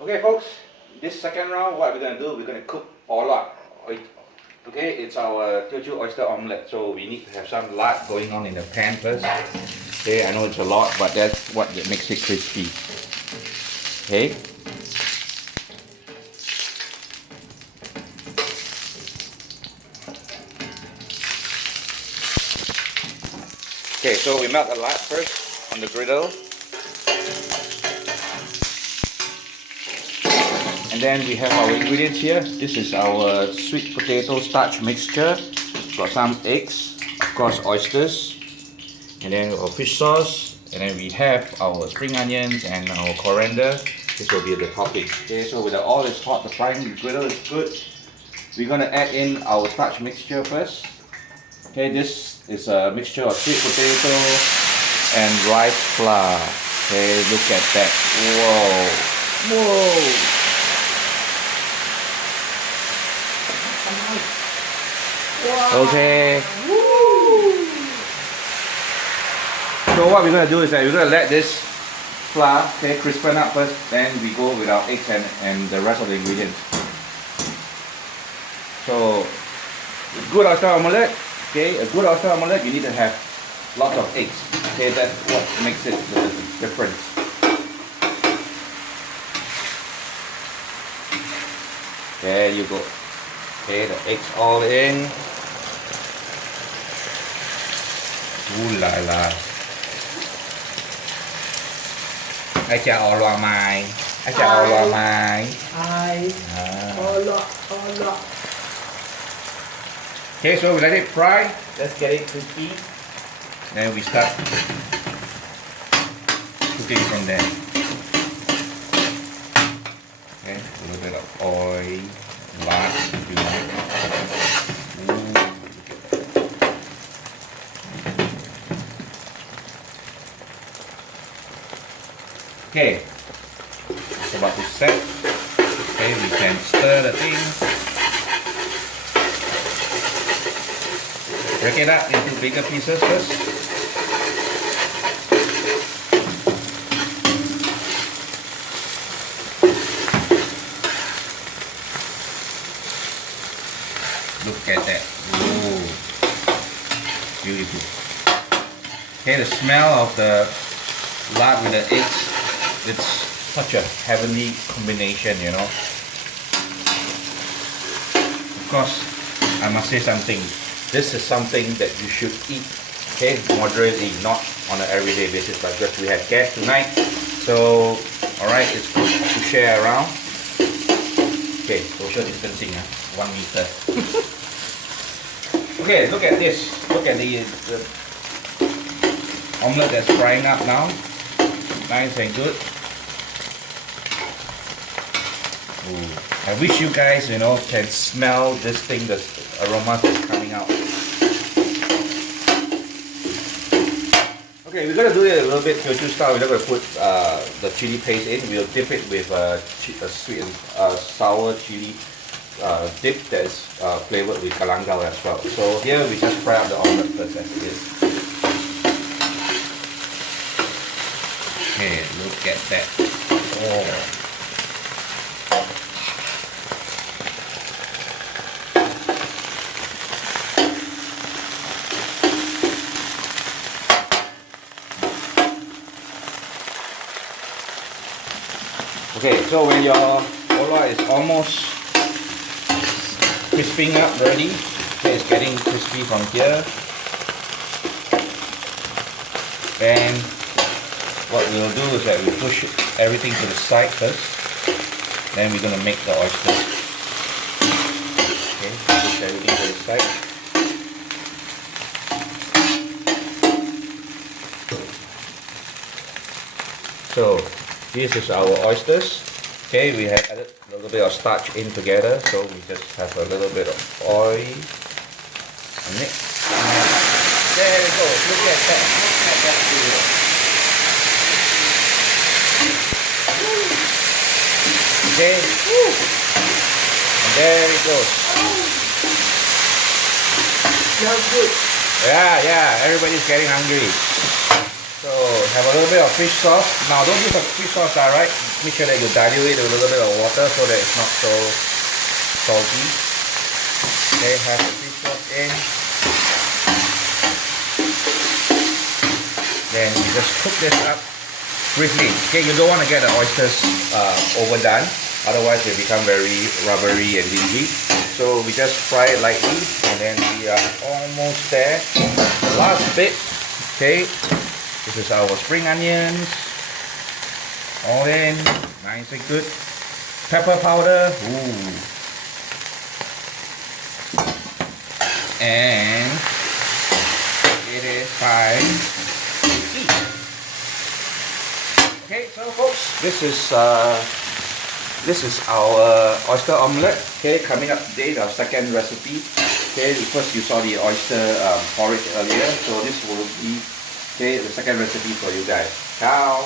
Okay, folks, this second round, what we're gonna do, we're gonna cook Omelette. Okay, it's our Teochew oyster omelette, so we need to have some lard going on in the pan first. Okay, I know it's a lot, but that's what makes it crispy. Okay. Okay, so we melt the lard first on the griddle. And then we have our ingredients here. This is our sweet potato starch mixture. Got some eggs, of course oysters, and then our fish sauce, and then we have our spring onions and our coriander. This will be the topping. Okay, so with the oil is hot, the frying griddle is good. We're gonna add in our starch mixture first. Okay, this is a mixture of sweet potato and rice flour. Okay, look at that. Whoa! Whoa! Wow. Okay. Woo. So what we're gonna do is that we're gonna let this flour crispen up first, then we go with our eggs and the rest of the ingredients. So a good oyster omelette, a good oyster omelette, you need to have lots of eggs. Okay, that's what makes it the difference. There you go. Okay, the eggs all in. Ooh la la. Ai chà ò loà mài. Ai chà ò loà mài. Okay, so we let it fry. Let's get it crispy. Then we start cooking from there. Okay, a little bit of oil, lard if you like. Okay, it's about to set. Okay, we can stir the thing. Break it up into bigger pieces first. Look at that. Ooh, beautiful. Okay, the smell of the lard with the eggs, it's such a heavenly combination, you know. Of course, I must say something. This is something that you should eat, okay, moderately, not on an everyday basis, but because we have guests tonight. So, alright, it's good to share around. Okay, social distancing, 1 meter. Okay, look at this. Look at the omelette that's frying up now. Nice and good. Ooh. I wish you guys, you know, can smell this thing, the aroma that's coming out. Okay, we're gonna do it a little bit Teochew style. We're not gonna put the chili paste in. We'll dip it with a sweet and sour chili dip that's flavored with galangal as well. So here we just fry up the omelette first as it is. Okay, look at that. Oh. Okay, so when your omelette is almost crisping up ready, okay, it's getting crispy from here. Then what we'll do is that we push everything to the side first. Then we're gonna make the oysters. Okay, push everything to the side. So this is our oysters. Okay, we have added a little bit of starch in together, so we just have a little bit of oil and mix. There it goes. Look at that. Look at that video. Okay. Woo. And there it goes. Smells good. Yeah, everybody's getting hungry. So have a little bit of fish sauce. Now don't use the fish sauce direct. Make sure that you dilute it with a little bit of water so that it's not so salty. Okay, have the fish sauce in. Then you just cook this up briefly. Okay, you don't want to get the oysters overdone, otherwise they become very rubbery and dingy. So we just fry it lightly, and then we are almost there. The last bit, okay, this is our spring onions, all in, nice and good. Pepper powder, ooh, and it is time to eat. Okay, so folks, this is our oyster omelette. Okay, coming up today, our second recipe. Okay, first you saw the oyster porridge earlier, so this will be the second recipe for you guys. Ciao.